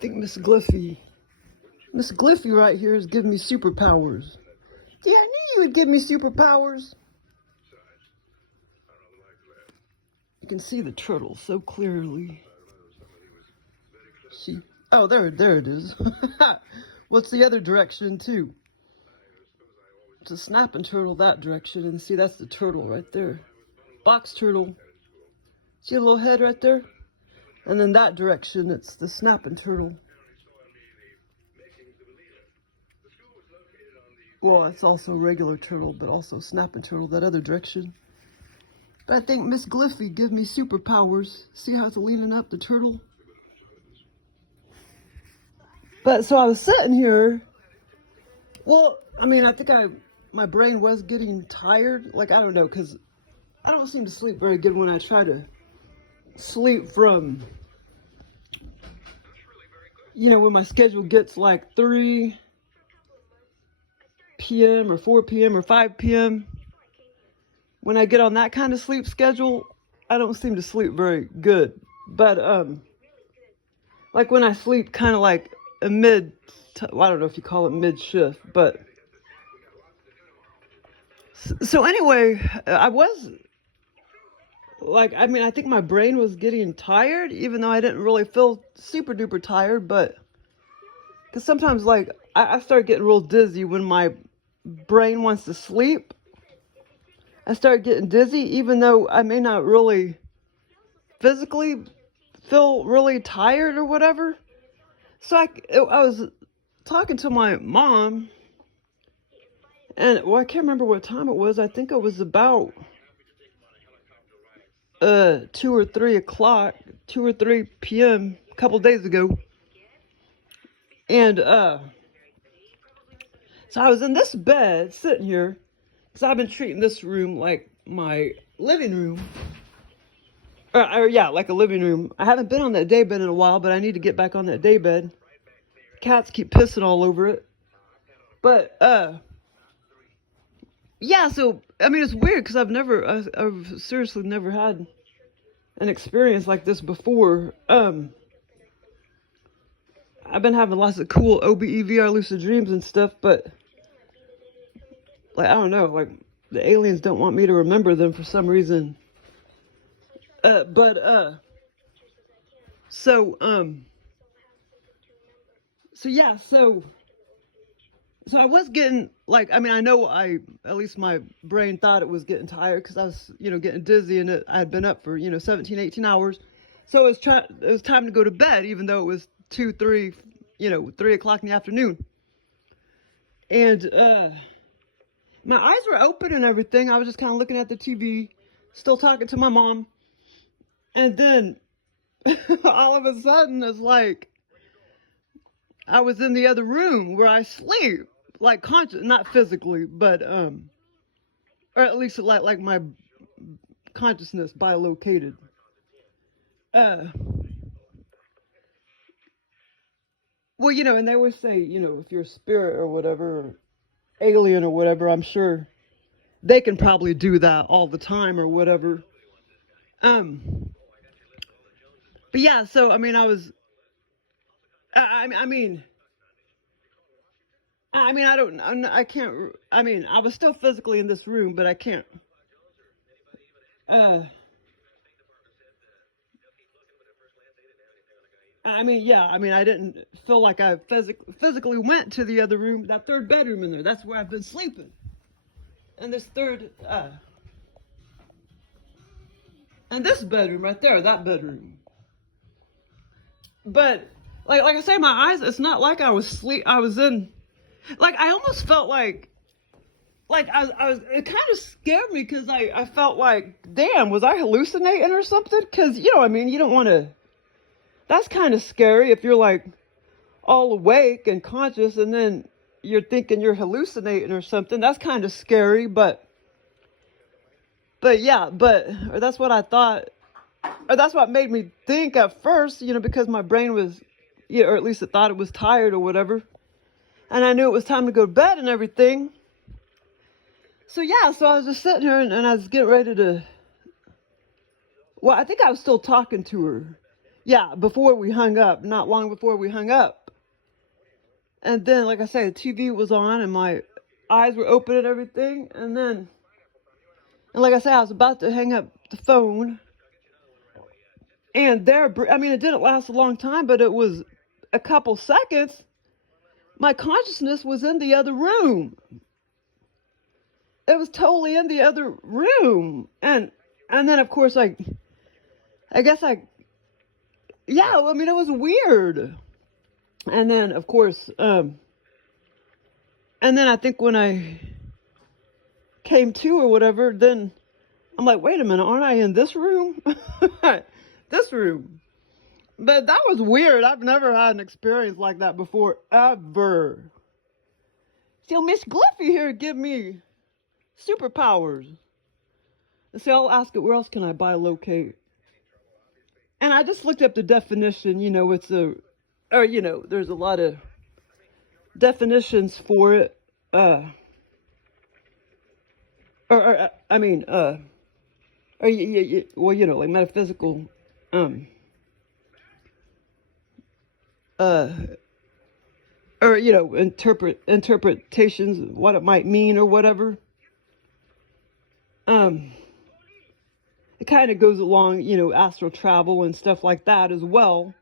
think Miss Glyphy right here is giving me superpowers. Yeah, I knew you would give me superpowers. You can see the turtle so clearly. Oh, there it is. What's the other direction too? It's a snapping turtle that direction, and see that's the turtle right there. Box turtle. See a little head right there? And then that direction, it's the snapping turtle. Well, it's also regular turtle, but also snapping turtle, that other direction. But I think Miss Glyphy give me superpowers. See how it's leaning up, the turtle? But so I was sitting here. Well, I mean, I think my brain was getting tired. Like, I don't know, because I don't seem to sleep very good when I try to sleep from, you know, when my schedule gets like 3 p.m. or 4 p.m. or 5 p.m. When I get on that kind of sleep schedule, I don't seem to sleep very good. But, like when I sleep kind of like a well, I don't know if you call it mid-shift, but. So anyway, I was, like, I mean, I think my brain was getting tired, even though I didn't really feel super duper tired, but, because sometimes, like, I start getting real dizzy when my brain wants to sleep. I start getting dizzy, even though I may not really physically feel really tired or whatever. So I was talking to my mom, and, well, I can't remember what time it was. I think it was about 2 or 3 o'clock, 2 or 3 p.m. a couple days ago. And so I was in this bed sitting here, because I've been treating this room like my living room. Or yeah, like a living room. I haven't been on that day bed in a while, but I need to get back on that day bed. Cats keep pissing all over it. But yeah, so I mean, it's weird because I've seriously never had an experience like this before. I've been having lots of cool OBEVR lucid dreams and stuff, but, like, I don't know, like, the aliens don't want me to remember them for some reason. So yeah, so I was getting, like, I mean, I know at least my brain thought it was getting tired because I was, you know, getting dizzy, and I had been up for, 17, 18 hours. So it was time to go to bed, even though it was 2, 3, 3 o'clock in the afternoon. And, my eyes were open and everything. I was just kind of looking at the TV, still talking to my mom. And then all of a sudden, it's like I was in the other room where I sleep, like conscious, not physically, but or at least like my consciousness bilocated. Well, and they always say, if you're a spirit or whatever, or alien or whatever, I'm sure they can probably do that all the time or whatever. But yeah, so I mean, I was, I mean, I can't, I mean, I was still physically in this room, but I can't, I mean, yeah, I mean, I didn't feel like I physically went to the other room, that third bedroom in there. That's where I've been sleeping. And this and this bedroom right there, that bedroom. But, like I say, my eyes, it's not like I was in, like, I almost felt like I was, it kind of scared me because I felt like, damn, was I hallucinating or something? Because, I mean, you don't want to, that's kind of scary if you're like all awake and conscious and then you're thinking you're hallucinating or something. That's kind of scary, but yeah, or that's what I thought, or that's what made me think at first, because my brain was, or at least it thought it was tired or whatever. And I knew it was time to go to bed and everything. So yeah, so I was just sitting here and I was getting ready to, well, I think I was still talking to her. Yeah, before we hung up, not long before we hung up. And then, like I say, the TV was on and my eyes were open and everything. And like I said, I was about to hang up the phone. And I mean, it didn't last a long time, but it was a couple seconds. My consciousness was in the other room. It was totally in the other room. And then, of course, yeah, I mean, it was weird. And then, of course, and then I think when I came to or whatever, then I'm like, wait a minute, aren't I in this room? This room. But that was weird. I've never had an experience like that before, ever. So Miss Glyphy here give me superpowers. And so I'll ask it, where else can I bilocate? And I just looked up the definition, there's a lot of definitions for it. Like metaphysical, interpretations, what it might mean or whatever. It kind of goes along, astral travel and stuff like that as well.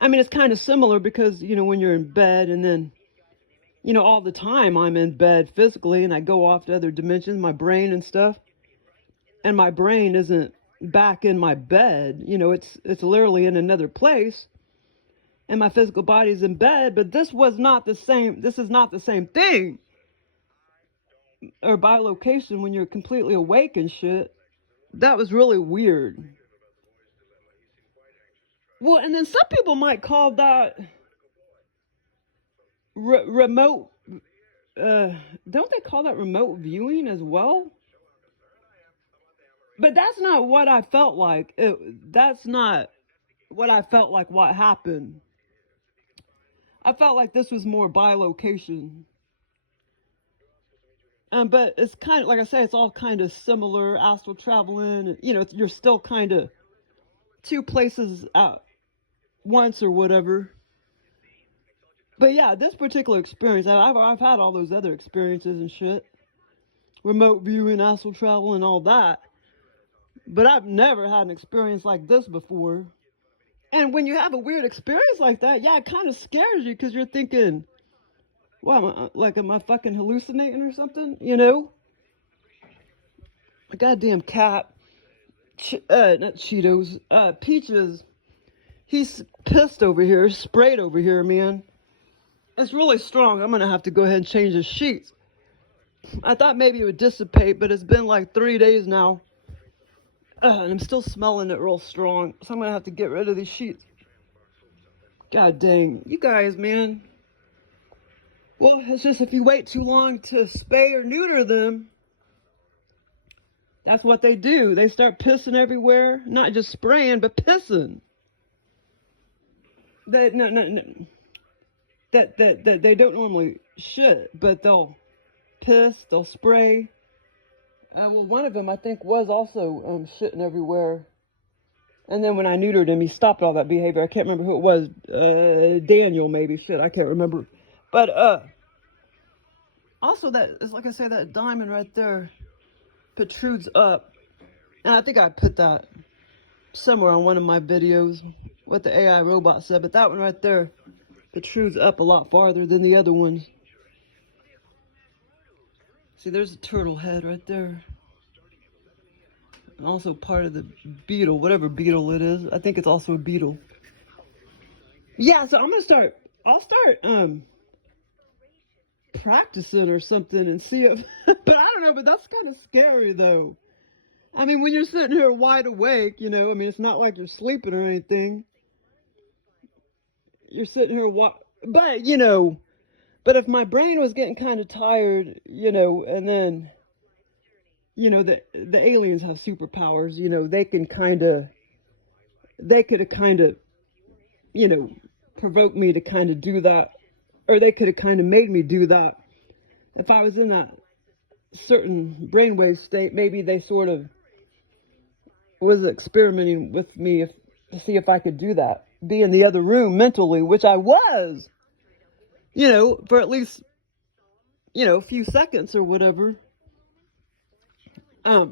I mean, it's kind of similar because, when you're in bed and then, all the time I'm in bed physically and I go off to other dimensions, my brain and stuff. And my brain isn't back in my bed, it's literally in another place. And my physical body's in bed, but this is not the same thing. Or bilocation when you're completely awake and shit. That was really weird. Well, and then some people might call that remote, don't they call that remote viewing as well? But that's not what I felt like. That's not what I felt like what happened. I felt like this was more bilocation. But it's kind of, like I say, it's all kind of similar, astral traveling. You're still kind of two places at once or whatever. But yeah, this particular experience, I've had all those other experiences and shit. Remote viewing, astral travel, and all that. But I've never had an experience like this before. And when you have a weird experience like that, yeah, it kind of scares you because you're thinking, well, am I fucking hallucinating or something? A goddamn cat. Not Cheetos. Peaches. He's pissed over here, sprayed over here, man. It's really strong. I'm going to have to go ahead and change the sheets. I thought maybe it would dissipate, but it's been like 3 days now. And I'm still smelling it real strong. So I'm going to have to get rid of these sheets. God dang. You guys, man. Well, it's just if you wait too long to spay or neuter them, that's what they do. They start pissing everywhere. Not just spraying, but pissing. That they don't normally shit, but they'll piss, they'll spray. Well, one of them I think was also shitting everywhere. And then when I neutered him, he stopped all that behavior. I can't remember who it was. Daniel, maybe. Shit, I can't remember. But also that is, like I say, that diamond right there protrudes up. And I think I put that somewhere on one of my videos, what the AI robot said. But that one right there protrudes up a lot farther than the other ones. See, there's a turtle head right there. And also part of the beetle, whatever beetle it is. I think it's also a beetle. Yeah, so I'll start practicing or something and see if, but I don't know, but that's kind of scary though. I mean, when you're sitting here wide awake, it's not like you're sleeping or anything. You're sitting here, but if my brain was getting kind of tired, and then, the aliens have superpowers, they could have kind of, provoked me to kind of do that, or they could have kind of made me do that. If I was in that certain brainwave state, maybe they sort of was experimenting with me to see if I could do that. Be in the other room mentally, which I was, for at least, a few seconds or whatever. But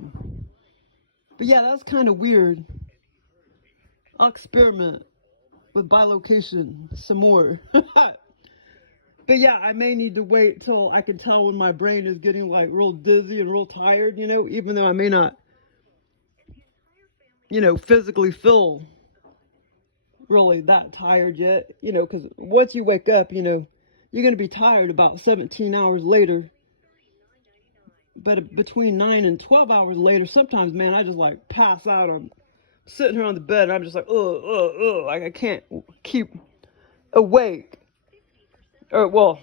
yeah, that's kind of weird. I'll experiment with bilocation some more. But yeah, I may need to wait till I can tell when my brain is getting like real dizzy and real tired, even though I may not, physically feel really that tired yet, because once you wake up, you're going to be tired about 17 hours later. But between 9 and 12 hours later, sometimes, man, I just like pass out. I'm sitting here on the bed and I'm just like, like I can't keep awake. Or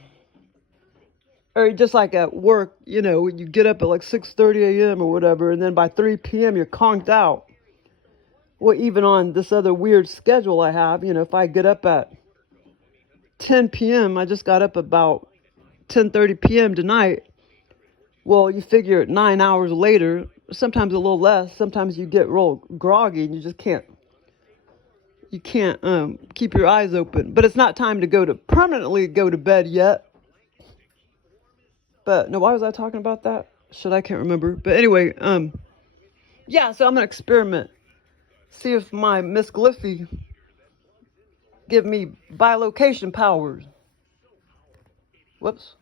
just like at work, you get up at like 6:30 a.m. or whatever, and then by 3 p.m. you're conked out. Well, even on this other weird schedule I have, if I get up at 10 p.m., I just got up about 10:30 p.m. tonight. Well, you figure 9 hours later, sometimes a little less, sometimes you get real groggy and you just can't keep your eyes open. But it's not time to permanently go to bed yet. But no, why was I talking about that? I can't remember. But anyway, yeah, so I'm gonna experiment. See if my Miss Glyph give me bilocation powers. Whoops.